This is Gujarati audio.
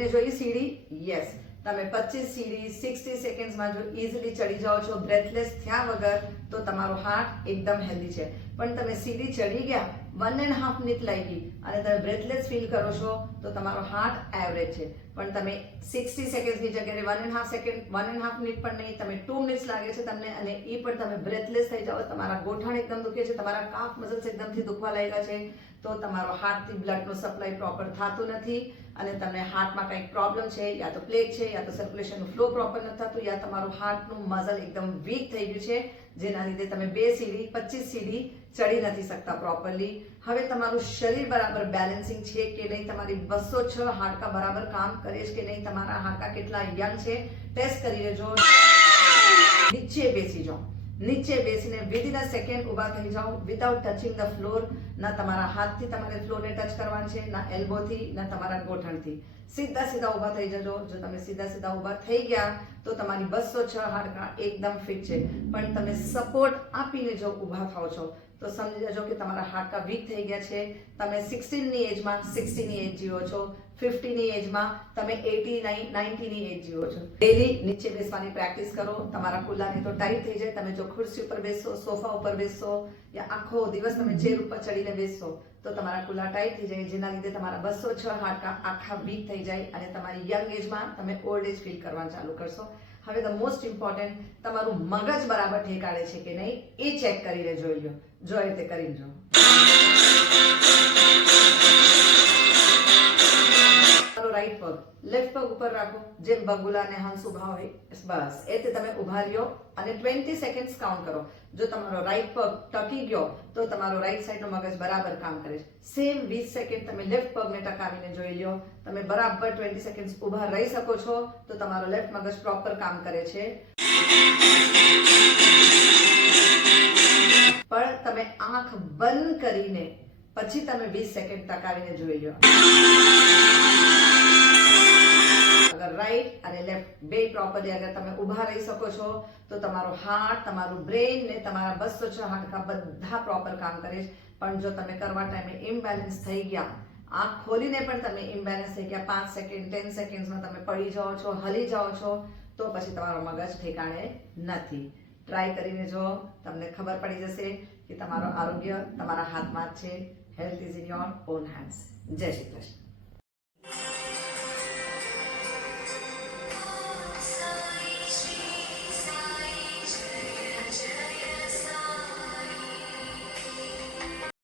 ચડીને જોઈ સીડી? યસ. તમે 25 સીડી 60 સેકન્ડ્સમાં જો ઇઝીલી ચડી જાઓ છો બ્રેથલેસ થયા વગર, તો તમારો હાર્ટ એકદમ હેલ્ધી છે. પણ તમે સીડી ચડી ગયા, 1.5 મિનિટ લાગી અને તમે બ્રેથલેસ ફીલ કરો છો, તો તમારો હાર્ટ એવરેજ છે. પણ તમે 60 સેકન્ડ્સની જગ્યાએ 1.5 મિનિટ પણ નહીં, તમે 2 મિનિટ્સ લાગે છે તમને, અને એ પણ તમે બ્રેથલેસ થઈ જાઓ, તમારા ગોઠણ એકદમ દુખે છે, તમારા કાફ મસલ્સ એકદમથી દુખવા લાગ્યા છે, તો તમારો હાર્ટથી બ્લડનો સપ્લાય પ્રોપર થતું નથી અને તમને હાર્ટમાં કંઈક પ્રોબ્લેમ છે, યા તો પ્લેગ છે, યા તો સર્ક્યુલેશનનું ફ્લો પ્રોપર નથી થતું, યા તમારું હાર્ટનું મસલ એકદમ વીક થઈ ગયું છે, જેના લીધે તમે 2 સીડી 25 સીડી ચડી નથી શકતા પ્રોપરલી. હવે તમારું શરીર બરાબર બેલેન્સિંગ છે કે નહીં, તમારી 206 હાડકા બરાબર કામ કરે છે કે નહીં, તમારા હાડકા કેટલા યંગ છે ટેસ્ટ કરી લેજો. નીચે બેસી જાઓ, નીચે બેસીને વિધિન અ સેકન્ડ ઊભા થઈ જાઓ વિધાઉટ ટચિંગ ધ ફ્લોર. ના તમારા હાથથી તમારે ફ્લોરને ટચ કરવાનું છે, ના એલ્બોથી, ના તમારા ગોઠણથી. સીધા સીધા ઊભા થઈ જજો. જો તમે સીધા સીધા ઊભા થઈ ગયા તો તમારી 206 હાડકા એકદમ ફિટ છે. પણ તમે સપોર્ટ આપીને જો ઊભા થાઓ છો તો સમજી જજો કે તમારા હાડકા વીક થઈ ગયા છે. તમે 16ની એજમાં 60ની એજ જીવો છો, 50ની એજમાં તમે 89 90ની એજ જીવો છો. ડેલી નીચે બેસવાની પ્રેક્ટિસ કરો. તમારા કુલ્લાને તો ટાઈટ થઈ જાય. તમે જો ખુરશી ઉપર બેસો, સોફા ઉપર બેસો, યા આખો દિવસ તમે ચેર ઉપર ચડીને બેસો, તો તમારા કુલ્લા ટાઈટ થઈ જાય, જેના લીધે તમારા 206 હાડકા આખા વીક થઈ જાય અને તમારી યંગ એજમાં તમે ઓલ્ડ એજ ફીલ કરવાનું ચાલુ કરશો. હવે ધ મોસ્ટ ઇમ્પોર્ટન્ટ, તમારું મગજ બરાબર ઠેકાડે છે કે નહીં એ ચેક કરીને જોઈ લો. જો એ રીતે કરીને જો. રાઈટ પગ લેફ્ટ પગ ઉપર રાખો, જેમ બગુલાને હંસ ઉભા હોય બસ એ રીતે તમે ઉભા રહ્યો અને 20 સેકન્ડ્સ કાઉન્ટ કરો. જો તમારો રાઈટ પગ ટકી ગયો તો તમારો રાઈટ સાઈડનો મગજ બરાબર કામ કરે છે. સેમ 20 સેકન્ડ તમે લેફ્ટ પગને ટકાવીને જોઈ લો. તમે બરાબર 20 સેકન્ડ્સ ઊભા રહી શકો છો તો તમારો લેફ્ટ મગજ પ્રોપર કામ કરે છે. પણ તમે આંખ બંધ કરીને પછી તમે 20 સેકન્ડ ટકાવીને જોઈ લો. અગર રાઈટ અને લેફ્ટ બે પ્રોપરલી અગર તમે ઊભા રહી શકો છો તો તમારો હાર્ટ, તમારું બ્રેન ને તમારા 206 હાડકા બધા પ્રોપર કામ કરે છે. પણ જો તમે કરવા ટાઈમે ઇમ્બેલેન્સ થઈ ગયા, આંખ ખોલીને પણ તમે ઇમ્બેલેન્સ થઈ ગયા, 5 સેકન્ડ 10 સેકન્ડ્સમાં તમે પડી જાઓ છો, હલી જાઓ છો, તો પછી તમારો મગજ ઠેકાણે નથી. ટ્રાય કરીને જો, તમને ખબર પડી જશે કે તમારું આરોગ્ય તમારા હાથમાં જ છે. Health is in your own hands. જય શ્રી કૃષ્ણ.